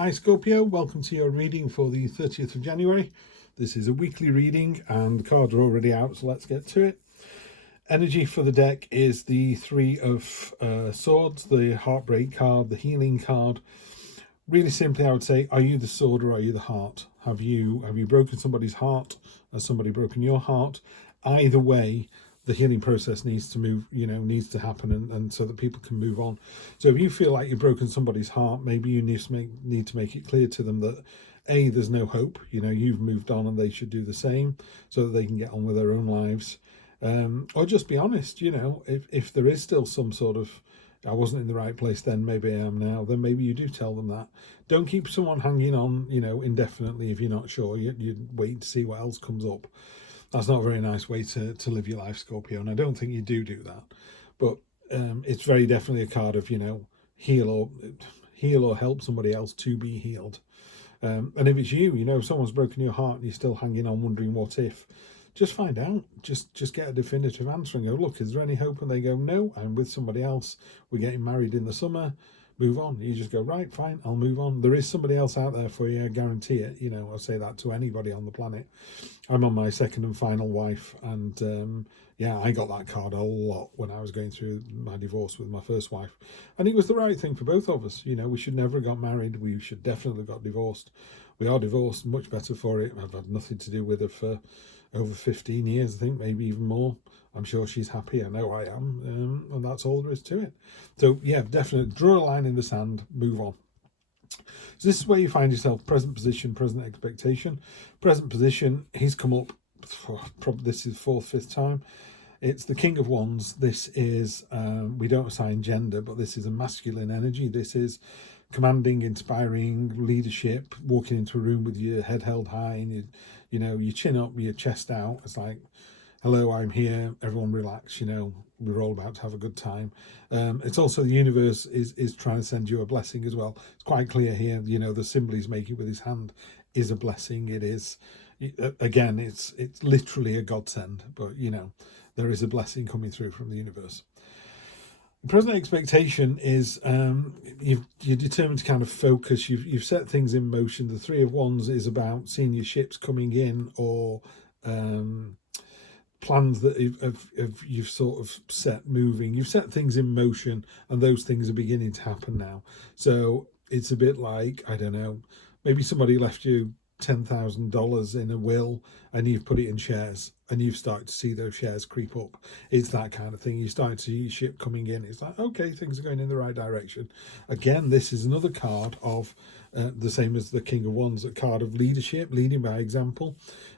Hi Scorpio, welcome to your reading for the 30th of January. This is a weekly reading and the cards are already out, so let's get to it. Energy for the deck is the Three of Swords, the Heartbreak card, the Healing card. Really simply, I would say, are you the sword or are you the heart? Have you broken somebody's heart? Has somebody broken your heart? Either way, the healing process needs to move, needs to happen, and so that people can move on. So if you feel like you've broken somebody's heart, maybe you need to make it clear to them that there's no hope, you've moved on and they should do the same so that they can get on with their own lives. Or just be honest, if there is still some sort of, I wasn't in the right place then, maybe I am now, then maybe you do tell them that. Don't keep someone hanging on, indefinitely if you're not sure. You wait to see what else comes up. That's not a very nice way to live your life, Scorpio, and I don't think you do that. But it's very definitely a card of, heal or help somebody else to be healed. And if it's you, if someone's broken your heart and you're still hanging on wondering what if, just find out. Just get a definitive answer and go, look, is there any hope? And they go, no, I'm with somebody else. We're getting married in the summer. Move on. You just go, right, fine, I'll move on. There is somebody else out there for you, I guarantee it. I'll say that to anybody on the planet. I'm on my second and final wife, and I got that card a lot when I was going through my divorce with my first wife, and it was the right thing for both of us. We should never have got married. We should definitely have got divorced. We are divorced, much better for it. I've had nothing to do with her for over 15 years, I think, maybe even more. I'm sure she's happy. I know I am, and that's all there is to it. So yeah, definitely draw a line in the sand, move on. So this is where you find yourself: present position, present expectation. Present position, he's come up, probably this is fourth, fifth time. It's the King of Wands. This is, we don't assign gender, but this is a masculine energy. This is commanding, inspiring, leadership, walking into a room with your head held high and your chin up, your chest out. It's like, hello, I'm here, everyone relax, we're all about to have a good time. It's also the universe is trying to send you a blessing as well. It's quite clear here, the symbol he's making with his hand is a blessing. It is, again, it's literally a godsend, but there is a blessing coming through from the universe. Present expectation is you're determined to kind of focus. You've set things in motion. The Three of Wands is about seeing your ships coming in, or plans that you've sort of set moving. You've set things in motion, and those things are beginning to happen now. So it's a bit like, I don't know, maybe somebody left you $10,000 in a will and you've put it in shares and you've started to see those shares creep up. It's that kind of thing. You start to see your ship coming in. It's like, okay, things are going in the right direction. Again, this is another card of the same as the King of Wands, a card of leadership, leading by example.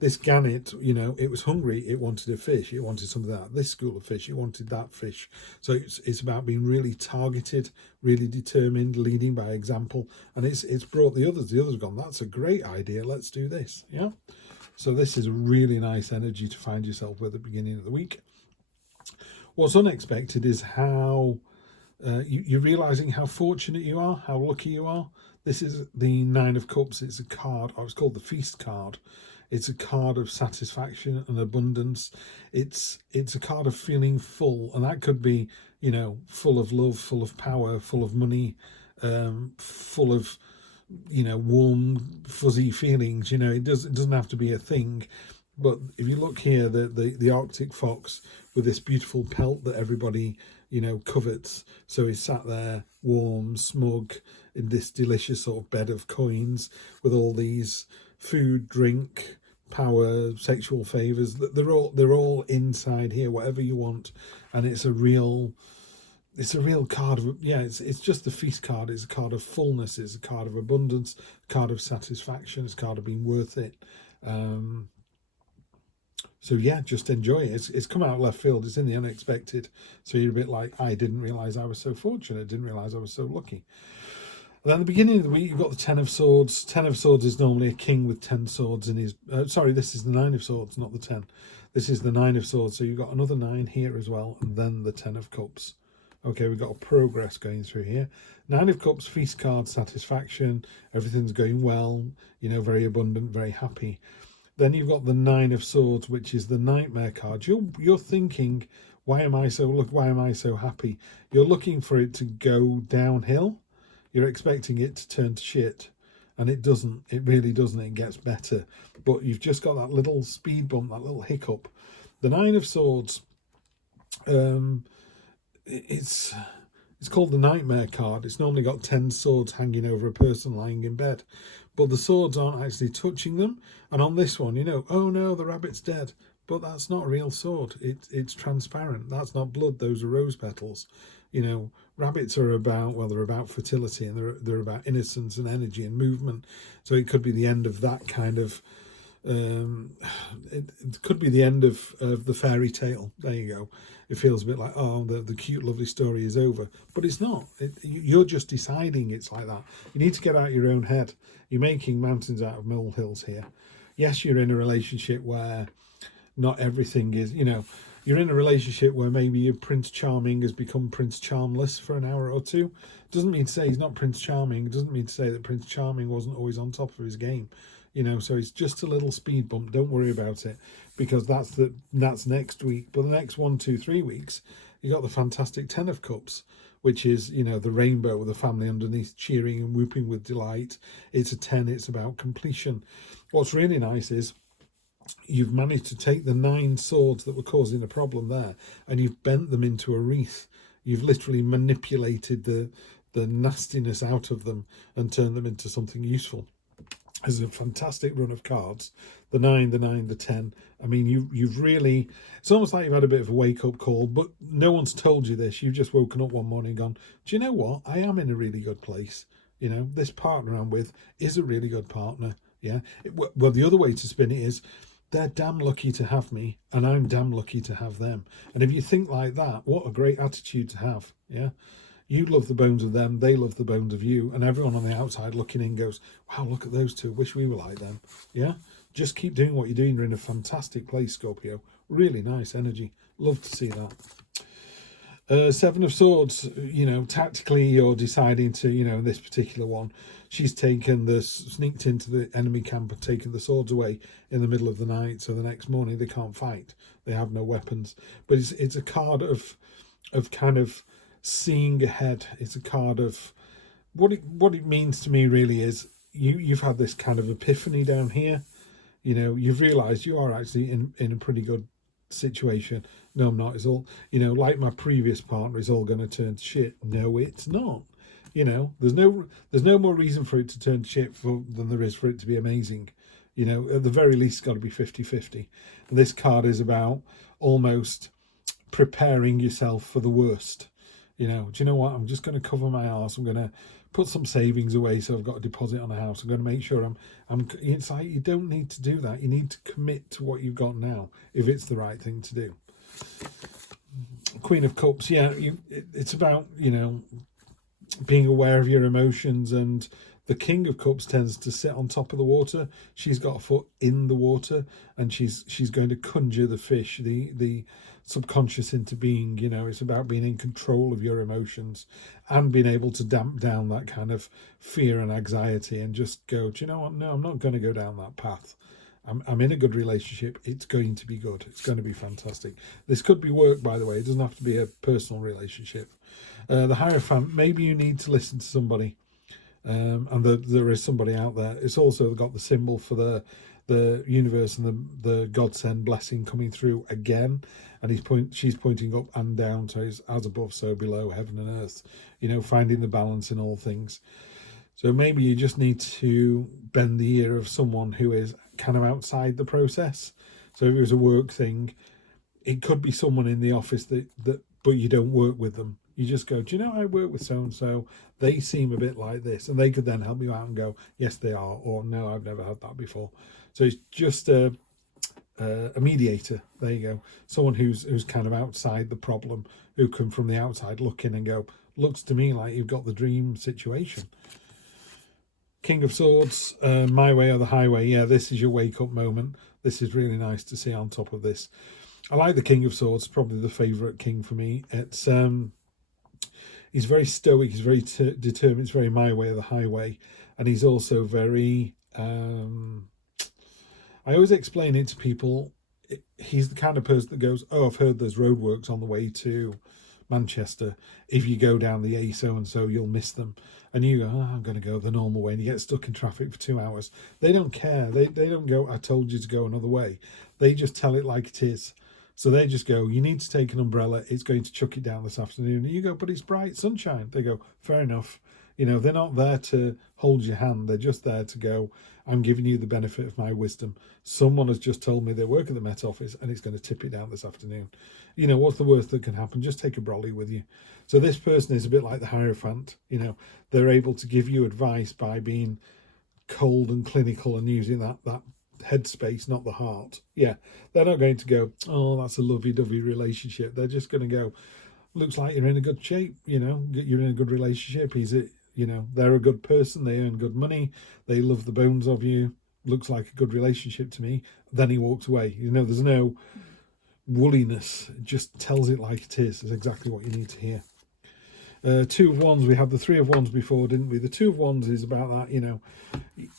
This gannet, it was hungry. It wanted a fish. It wanted some of that. This school of fish, it wanted that fish. So it's about being really targeted, really determined, leading by example. And it's brought the others. The others have gone, that's a great idea. Let's do this. Yeah. So this is a really nice energy to find yourself with at the beginning of the week. What's unexpected is how you're realizing how fortunate you are, how lucky you are. This is the Nine of Cups. It's a card, it's called the Feast card. It's a card of satisfaction and abundance. It's a card of feeling full, and that could be, full of love, full of power, full of money, full of, warm, fuzzy feelings. It doesn't have to be a thing. But if you look here, the Arctic fox with this beautiful pelt that everybody, covets. So he's sat there warm, smug, in this delicious sort of bed of coins with all these food, drink, power, sexual favors. They're all inside here, whatever you want. And it's a real card of, it's just the Feast card. It's a card of fullness. It's a card of abundance, a card of satisfaction. It's a card of being worth it. So yeah, just enjoy it. It's come out left field. It's in the unexpected. So you're a bit like, I didn't realize I was so fortunate. I didn't realize I was so lucky. And then at the beginning of the week, you've got the Ten of Swords. 10 of Swords is normally a king with 10 swords in his... this is the 9 of Swords, not the 10. This is the 9 of Swords. So you've got another 9 here as well, and then the 10 of Cups. Okay, we've got a progress going through here. 9 of Cups, Feast card, satisfaction. Everything's going well, very abundant, very happy. Then you've got the 9 of Swords, which is the Nightmare card. You're thinking, why am I so happy? You're looking for it to go downhill. You're expecting it to turn to shit. and it doesn't. It really doesn't. It gets better, but you've just got that little speed bump, that little hiccup. The Nine of Swords, it's called the Nightmare card. It's normally got 10 swords hanging over a person lying in bed, but the swords aren't actually touching them. And on this one, you know, oh no, the rabbit's dead. But that's not a real sword. It's transparent. That's not blood. Those are rose petals. You know, rabbits are about, well, they're about fertility, and they're about innocence and energy and movement. So it could be the end of that kind of, it could be the end of the fairy tale. There you go. It feels a bit like, oh, the cute, lovely story is over. But it's not. You're just deciding it's like that. You need to get out your own head. You're making mountains out of molehills here. Yes, you're in a relationship where not everything is, you know, you're in a relationship where maybe your Prince Charming has become Prince Charmless for an hour or two. Doesn't mean to say he's not Prince Charming. Doesn't mean to say that Prince Charming wasn't always on top of his game. You know, so it's just a little speed bump. Don't worry about it, because that's next week. But the next 1, 2, 3 weeks, you got the fantastic Ten of Cups, which is, you know, the rainbow with the family underneath cheering and whooping with delight. It's a 10. It's about completion. What's really nice is you've managed to take the 9 swords that were causing a problem there, and you've bent them into a wreath. You've literally manipulated the nastiness out of them and turned them into something useful. It's a fantastic run of cards. The 9, the 9, the 10. I mean, you've really, it's almost like you've had a bit of a wake-up call, but no one's told you this. You've just woken up one morning and gone, do you know what? I am in a really good place. You know, this partner I'm with is a really good partner. Yeah. Well, the other way to spin it is, they're damn lucky to have me, and I'm damn lucky to have them. And if you think like that, what a great attitude to have. Yeah. You love the bones of them, they love the bones of you, and everyone on the outside looking in goes, wow, look at those two, wish we were like them. Yeah, just keep doing what you're doing. You're in a fantastic place, Scorpio. Really nice energy. Love to see that. 7 of Swords, you know, tactically you're deciding to, you know, in this particular one, she's sneaked into the enemy camp and taken the swords away in the middle of the night, so the next morning they can't fight. They have no weapons. But it's a card of kind of seeing ahead. It's a card of what it means to me really is you've had this kind of epiphany down here. You know, you've realized you are actually in a pretty good situation. No, I'm not. It's all, you know, like my previous partner is all going to turn to shit. No, it's not. You know, there's no more reason for it to turn to shit than there is for it to be amazing. You know, at the very least, it's got to be 50-50. And this card is about almost preparing yourself for the worst. You know, do you know what? I'm just going to cover my arse. I'm going to put some savings away, so I've got a deposit on a house. I'm going to make sure it's like, you don't need to do that. You need to commit to what you've got now, if it's the right thing to do. Queen of Cups, yeah, it's about, you know, being aware of your emotions, and the King of Cups tends to sit on top of the water. She's got a foot in the water, and she's going to conjure the fish, the subconscious into being. You know, it's about being in control of your emotions and being able to damp down that kind of fear and anxiety and just go, do you know what? No, I'm not going to go down that path. I'm in a good relationship. It's going to be good. It's going to be fantastic. This could be work, by the way. It doesn't have to be a personal relationship. The Hierophant, maybe you need to listen to somebody. And there is somebody out there. It's also got the symbol for the universe and the godsend blessing coming through again, and she's pointing up and down, so it's as above so below, heaven and earth, you know, finding the balance in all things. So maybe you just need to bend the ear of someone who is kind of outside the process. So if it was a work thing, it could be someone in the office that but you don't work with them. You just go, do you know, I work with so-and-so, they seem a bit like this, and they could then help you out and go, yes, they are, or no, I've never had that before. So it's just a mediator. There you go. Someone who's kind of outside the problem, who can from the outside look in and go, looks to me like you've got the dream situation. King of Swords, my way or the highway. Yeah, this is your wake-up moment. This is really nice to see on top of this. I like the King of Swords, probably the favourite king for me. It's he's very stoic, he's very determined, it's very my way or the highway. And he's also very, I always explain it to people, he's the kind of person that goes, oh, I've heard there's roadworks on the way to Manchester. If you go down the A so-and-so, you'll miss them. And you go, oh, I'm going to go the normal way. And you get stuck in traffic for 2 hours. They don't care. They don't go, I told you to go another way. They just tell it like it is. So they just go, you need to take an umbrella. It's going to chuck it down this afternoon. And you go, but it's bright sunshine. They go, fair enough. You know, they're not there to hold your hand. They're just there to go, I'm giving you the benefit of my wisdom. Someone has just told me they work at the Met Office and it's going to tip it down this afternoon. You know, what's the worst that can happen? Just take a brolly with you. So this person is a bit like the Hierophant. You know, they're able to give you advice by being cold and clinical and using that headspace, not the heart. Yeah, they're not going to go, oh, that's a lovey-dovey relationship. They're just going to go, looks like you're in a good shape. You know, you're in a good relationship. You know, they're a good person. They earn good money. They love the bones of you. Looks like a good relationship to me. Then he walks away. You know, there's no woolliness. It just tells it like it is. It's exactly what you need to hear. Two of Wands. We had the Three of Wands before, didn't we? The Two of Wands is about that, you know,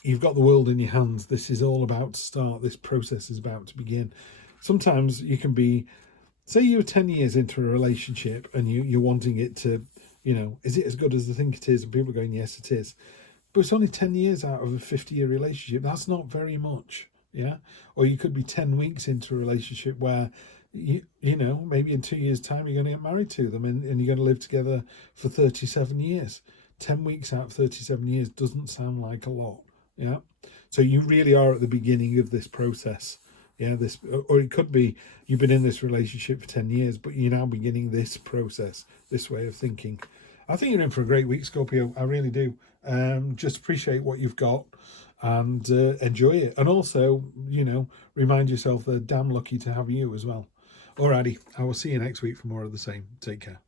you've got the world in your hands. This is all about to start. This process is about to begin. Sometimes you can be, say you're 10 years into a relationship and you're wanting it to, you know, is it as good as they think it is? And people are going, yes, it is. But it's only 10 years out of a 50-year relationship. That's not very much, yeah? Or you could be 10 weeks into a relationship where, you know, maybe in 2 years' time you're going to get married to them and you're going to live together for 37 years. 10 weeks out of 37 years doesn't sound like a lot, yeah? So you really are at the beginning of this process. Yeah, this, or it could be you've been in this relationship for 10 years, but you're now beginning this process, this way of thinking. I think you're in for a great week, Scorpio. I really do. Just appreciate what you've got and enjoy it. And also, you know, remind yourself they're damn lucky to have you as well. Alrighty, I will see you next week for more of the same. Take care.